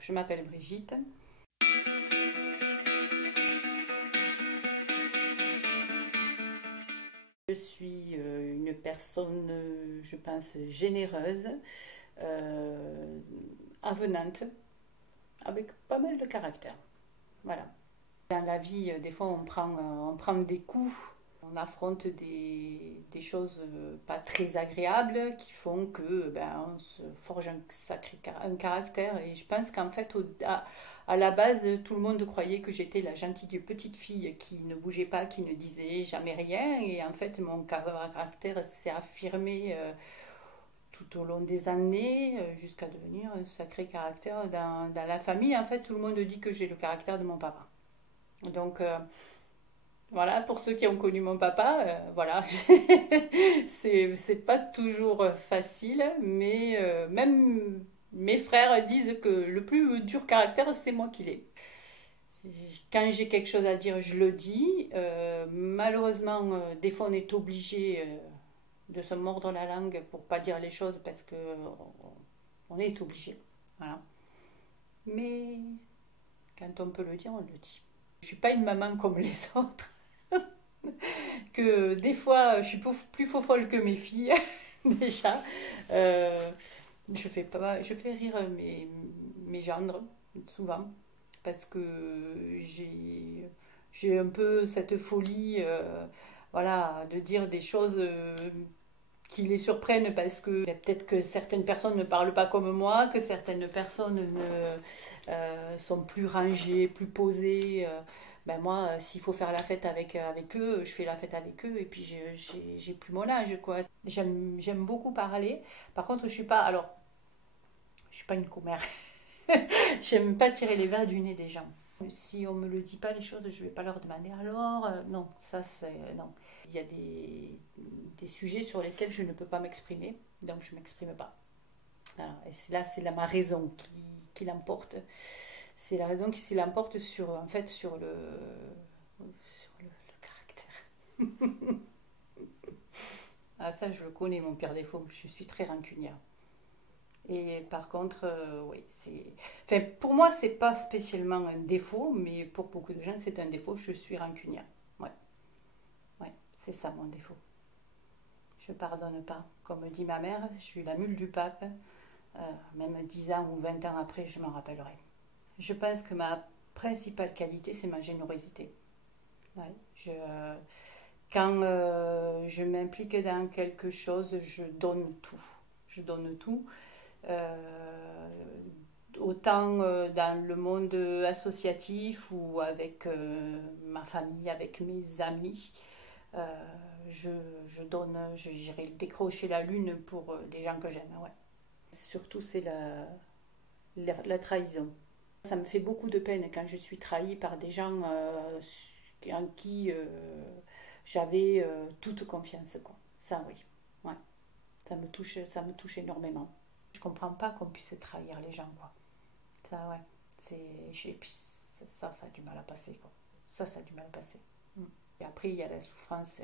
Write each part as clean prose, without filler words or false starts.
Je m'appelle Brigitte. Je suis une personne, je pense, généreuse, euh, avenante, avec pas mal de caractère. Voilà. Dans la vie, des fois, on prend des coups, on affronte des choses pas très agréables qui font que on se forge un caractère. Et je pense qu'en fait, à la base, tout le monde croyait que j'étais la gentille petite fille qui ne bougeait pas, qui ne disait jamais rien. Et en fait, mon caractère s'est affirmé tout au long des années jusqu'à devenir un sacré caractère dans la famille. En fait, tout le monde dit que j'ai le caractère de mon papa. Donc, voilà, pour ceux qui ont connu mon papa, voilà, c'est pas toujours facile, mais même mes frères disent que le plus dur caractère, c'est moi qui l'ai. Quand j'ai quelque chose à dire, je le dis. Malheureusement, des fois, on est obligé de se mordre la langue pour pas dire les choses parce que on est obligé. Voilà. Mais quand on peut le dire, on le dit. Je suis pas une maman comme les autres. Que des fois, je suis plus faux folle que mes filles, déjà. Euh, je fais rire mes gendres, souvent, parce que j'ai un peu cette folie, voilà, de dire des choses qui les surprennent parce que peut-être que certaines personnes ne parlent pas comme moi, que certaines personnes sont plus rangées, plus posées. Moi, s'il faut faire la fête avec eux, je fais la fête avec eux et puis j'ai plus mon âge, quoi. J'aime beaucoup parler. Par contre, je suis pas une commère. J'aime pas tirer les verres du nez des gens. Si on me le dit pas les choses, je vais pas leur demander. Alors, non, ça c'est non. Il y a des sujets sur lesquels je ne peux pas m'exprimer, donc je m'exprime pas. Voilà. Et c'est là ma raison qui l'emporte. C'est la raison qui l'emporte sur en fait le caractère. Ah ça je le connais mon pire défaut. Je suis très rancunière. Et par contre, oui, c'est. Enfin, pour moi, c'est pas spécialement un défaut, mais pour beaucoup de gens, c'est un défaut. Je suis rancunière. Ouais, ouais, c'est ça mon défaut. Je pardonne pas. Comme dit ma mère, je suis la mule du pape. Euh, Même 10 ans ou 20 ans après, je m'en rappellerai. Je pense que ma principale qualité, c'est ma générosité. Ouais, quand je m'implique dans quelque chose, je donne tout. Je donne tout. Euh, Autant dans le monde associatif ou avec ma famille, avec mes amis. Euh, je, je donne, j'irai décrocher la lune pour les gens que j'aime. Ouais. Surtout, c'est la trahison. Ça me fait beaucoup de peine quand je suis trahie par des gens en qui j'avais toute confiance. Quoi. Ça, oui. Ouais. Ça me touche énormément. Je comprends pas qu'on puisse trahir les gens. Quoi. Ça, ouais. Et puis, ça a du mal à passer, quoi. Ça a du mal à passer. Mm. Et après, il y a la souffrance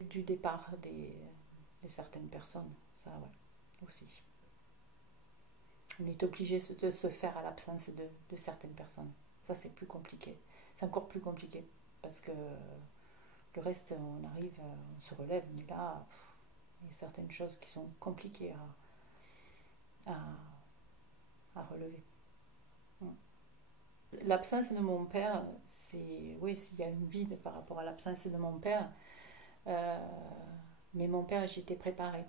du départ de certaines personnes. Ça, ouais, aussi. On est obligé de se faire à l'absence de certaines personnes. Ça, c'est plus compliqué. C'est encore plus compliqué. Parce que le reste, on arrive, on se relève. Mais là, il y a certaines choses qui sont compliquées à, à relever. Mm. L'absence de mon père, c'est. Oui, s'il y a une vide par rapport à l'absence de mon père, euh, mais mon père, j'étais préparée.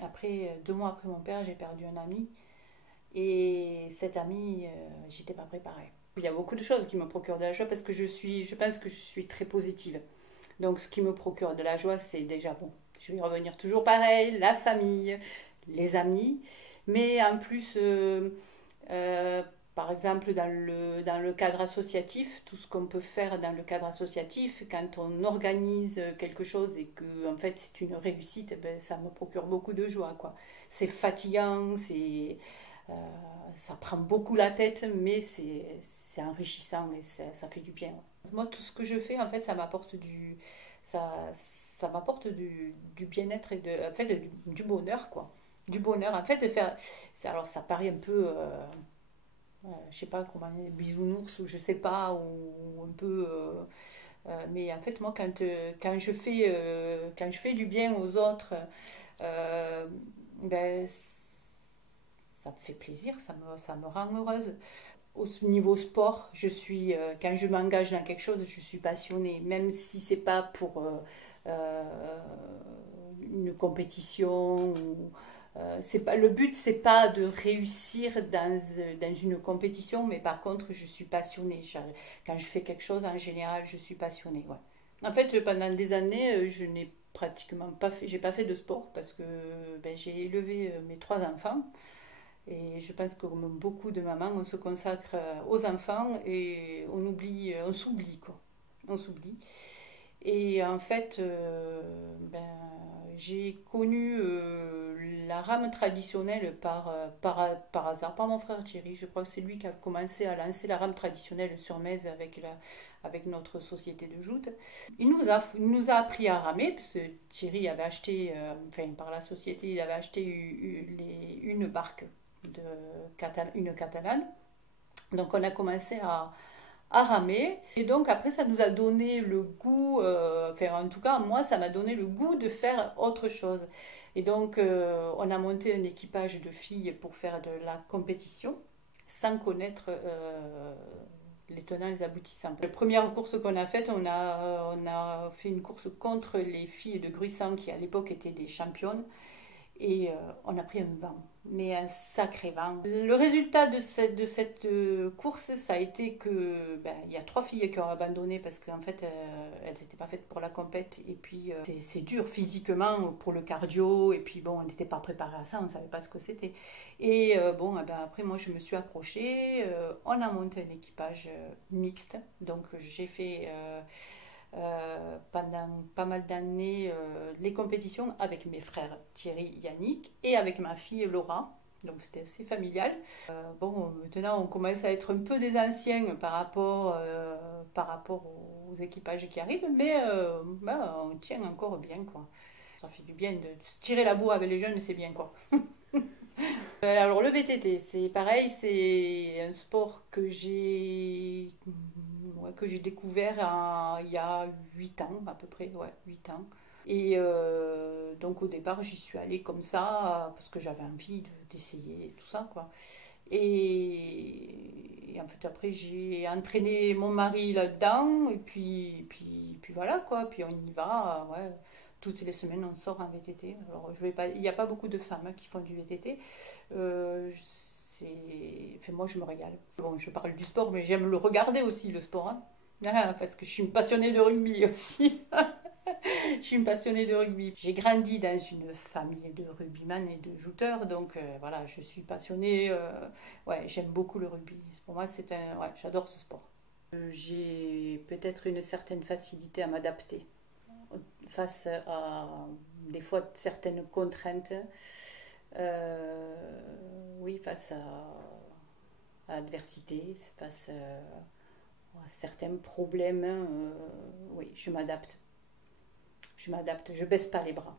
Après, 2 mois après mon père, j'ai perdu un ami, et cet ami, j'étais pas préparée. Il y a beaucoup de choses qui me procurent de la joie parce que je pense que je suis très positive. Donc, ce qui me procure de la joie, c'est déjà bon. Je vais revenir toujours pareil, la famille, les amis, mais en plus, euh, par exemple, dans le cadre associatif, tout ce qu'on peut faire dans le cadre associatif, quand on organise quelque chose et que en fait c'est une réussite, ça me procure beaucoup de joie, quoi. C'est fatigant, euh, ça prend beaucoup la tête, mais c'est enrichissant et ça fait du bien. Moi, tout ce que je fais, en fait, ça m'apporte du bien-être et en fait, du bonheur, quoi. Du bonheur, en fait, de faire. Alors, ça paraît un peu. je sais pas comment, bisounours ou je sais pas, ou un peu. Mais en fait, moi, quand je fais du bien aux autres, euh, ben, ça me fait plaisir, ça me rend heureuse. Au niveau sport, quand je m'engage dans quelque chose, je suis passionnée, même si c'est pas pour une compétition. C'est pas, le but, c'est pas de réussir dans une compétition, mais par contre, je suis passionnée. Quand je fais quelque chose, en général, je suis passionnée. Ouais. En fait, pendant des années, je n'ai pratiquement pas fait, j'ai pas fait de sport parce que ben, j'ai élevé mes trois enfants. Et je pense que comme beaucoup de mamans, on se consacre aux enfants et on s'oublie quoi. On s'oublie. Et en fait, ben, j'ai connu la rame traditionnelle par hasard, par mon frère Thierry. Je crois que c'est lui qui a commencé à lancer la rame traditionnelle sur Metz avec notre société de joute. Il nous a appris à ramer, parce que Thierry avait acheté, enfin par la société, il avait acheté une barque, une catalane. Donc on a commencé à ramer. Et donc après, ça nous a donné le goût, enfin en tout cas, moi, ça m'a donné le goût de faire autre chose. Et donc, on a monté un équipage de filles pour faire de la compétition, sans connaître les tenants et les aboutissants. La première course qu'on a faite, on a fait une course contre les filles de Gruissant, qui à l'époque étaient des championnes. Et on a pris un vent, mais un sacré vent. Le résultat de cette course, ça a été que ben, il y a trois filles qui ont abandonné parce qu'en fait, elles n'étaient pas faites pour la compète. Et puis, c'est dur physiquement pour le cardio. Et puis, bon, on n'était pas préparé à ça, on ne savait pas ce que c'était. Et bon, eh ben, après, moi, je me suis accrochée. On a monté un équipage mixte. Donc, j'ai fait pendant pas mal d'années les compétitions avec mes frères Thierry, Yannick et avec ma fille Laura. Donc c'était assez familial. Bon, maintenant on commence à être un peu des anciens par rapport aux équipages qui arrivent, mais ben, on tient encore bien quoi. Ça fait du bien de se tirer la bourre avec les jeunes, c'est bien quoi. Alors le VTT, c'est pareil, c'est un sport que j'ai découvert il y a 8 ans à peu près, ouais, 8 ans. Et donc au départ, j'y suis allée comme ça parce que j'avais envie d'essayer tout ça, quoi. Et en fait, après, j'ai entraîné mon mari là-dedans, et puis voilà, quoi. Puis on y va, ouais. Toutes les semaines, on sort en VTT. Alors, je vais pas, il n'y a pas beaucoup de femmes qui font du VTT. Enfin, moi, je me régale. Bon, je parle du sport, mais j'aime le regarder aussi, le sport. Hein. Ah, parce que je suis une passionnée de rugby aussi. Je suis une passionnée de rugby. J'ai grandi dans une famille de rugbyman et de jouteurs, donc voilà, je suis passionnée. Ouais, j'aime beaucoup le rugby. Pour moi, ouais, j'adore ce sport. J'ai peut-être une certaine facilité à m'adapter face à des fois certaines contraintes. Oui, face à l'adversité, face à certains problèmes. Oui, je m'adapte. Je m'adapte, je baisse pas les bras.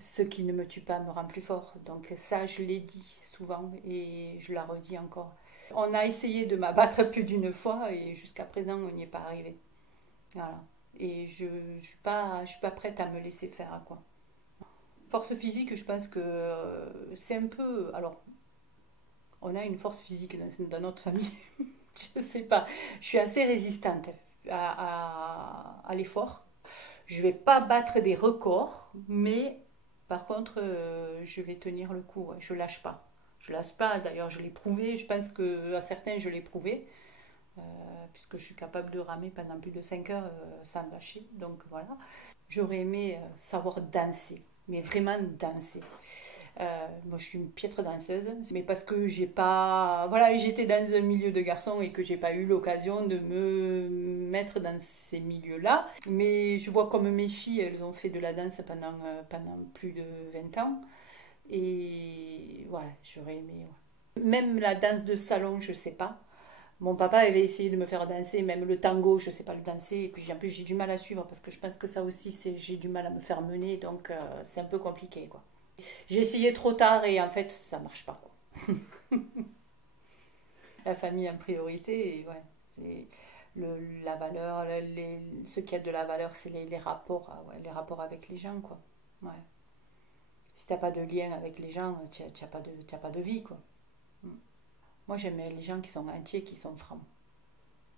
Ce qui ne me tue pas me rend plus fort. Donc ça, je l'ai dit souvent et je la redis encore. On a essayé de m'abattre plus d'une fois et jusqu'à présent, on n'y est pas arrivé. Voilà. Et je suis pas prête à me laisser faire, quoi. Force physique, je pense que c'est un peu... Alors, on a une force physique dans notre famille. Je sais pas. Je suis assez résistante à l'effort. Je vais pas battre des records, mais par contre, je vais tenir le coup. Ouais. Je lâche pas. Je lâche pas. D'ailleurs, je l'ai prouvé. Je pense que à certains, je l'ai prouvé, euh, puisque je suis capable de ramer pendant plus de 5 heures sans lâcher. Donc voilà. J'aurais aimé savoir danser, mais vraiment danser. Moi, je suis une piètre danseuse, mais parce que j'ai pas, voilà, j'étais dans un milieu de garçons et que j'ai pas eu l'occasion de me mettre dans ces milieux-là. Mais je vois comme mes filles, elles ont fait de la danse pendant plus de 20 ans. Et ouais, j'aurais aimé. Ouais. Même la danse de salon, je sais pas. Mon papa avait essayé de me faire danser, même le tango, je sais pas le danser. Et puis en plus, j'ai du mal à suivre parce que je pense que ça aussi, j'ai du mal à me faire mener, donc c'est un peu compliqué, quoi. J'ai essayé trop tard et en fait, ça marche pas, quoi. la famille en priorité. Et ouais, c'est la valeur, ce qui a de la valeur, c'est les rapports, ouais, les rapports avec les gens, quoi. Ouais. Si t'as pas de lien avec les gens, t'as pas de vie, quoi. Mm. Moi, j'aime les gens qui sont entiers, qui sont francs.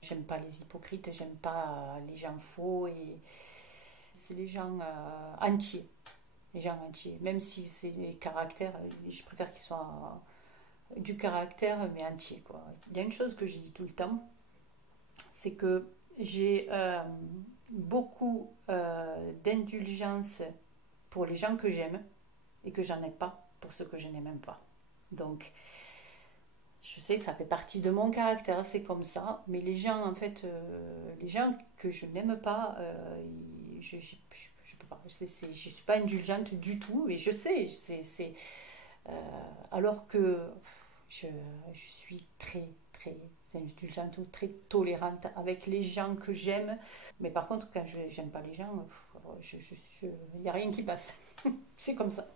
J'aime pas les hypocrites, j'aime pas les gens faux, et c'est les gens entiers. Les gens entiers. Même si c'est des caractères, je préfère qu'ils soient du caractère, mais entiers, quoi. Il y a une chose que je dis tout le temps, c'est que j'ai beaucoup d'indulgence pour les gens que j'aime et que j'en ai pas pour ceux que je n'aime même pas. Donc, je sais, ça fait partie de mon caractère, c'est comme ça, mais les gens, en fait, les gens que je n'aime pas, je peux pas, je suis pas indulgente du tout, et je sais, euh, alors que je, je suis très, très indulgente ou très tolérante avec les gens que j'aime, mais par contre, quand je n'aime pas les gens, il n'y a rien qui passe, c'est comme ça.